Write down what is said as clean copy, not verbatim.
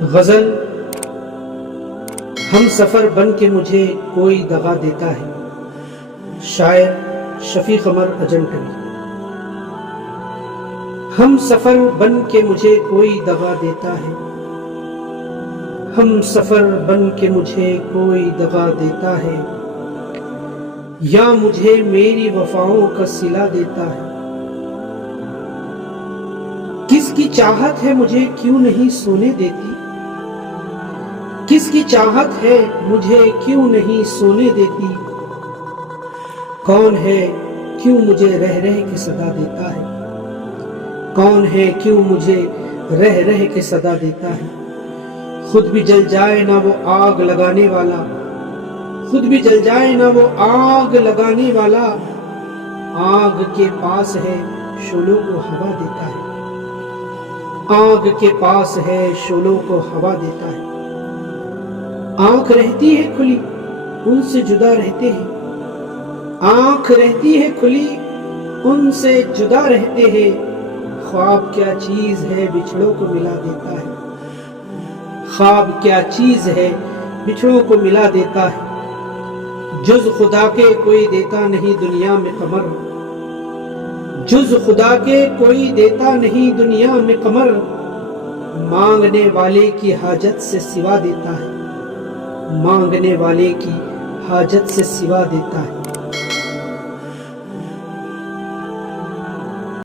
غزل ہم سفر بن کے مجھے کوئی دغا دیتا ہے. شاعر شفیع قمر اجنٹوی. ہم سفر بن کے مجھے کوئی دغا دیتا ہے. ہم سفر بن کے مجھے کوئی دغا دیتا ہے. یا مجھے میری وفاؤں کا صلہ دیتا ہے. کس کی چاہت ہے مجھے کیوں نہیں سونے دیتی. کس کی چاہت ہے مجھے کیوں نہیں سونے دیتی. کون ہے کیوں مجھے رہ رہ کے صدا دیتا ہے. کون ہے کیوں مجھے رہ رہ کے صدا دیتا ہے. خود بھی جل جائے نہ وہ آگ لگانے والا. خود بھی جل جائے نہ وہ آگ لگانے والا. آگ کے پاس ہے شعلوں کو ہوا دیتا ہے. آگ کے پاس ہے شعلوں کو ہوا دیتا ہے. آنکھ رہتی ہے کھلی ان سے جدا رہتے ہیں. آنکھ رہتی ہے کھلی ان سے جدا رہتے ہیں. خواب کیا چیز ہے بچھڑوں کو ملا دیتا ہے. خواب کیا چیز ہے بچھڑوں کو ملا دیتا ہے. جز خدا کے کوئی دیتا نہیں دنیا میں قمر. جز خدا کے کوئی دیتا نہیں دنیا میں قمر. مانگنے والے کی حاجت سے سوا دیتا ہے. مانگنے والے کی حاجت سے سوا دیتا ہے.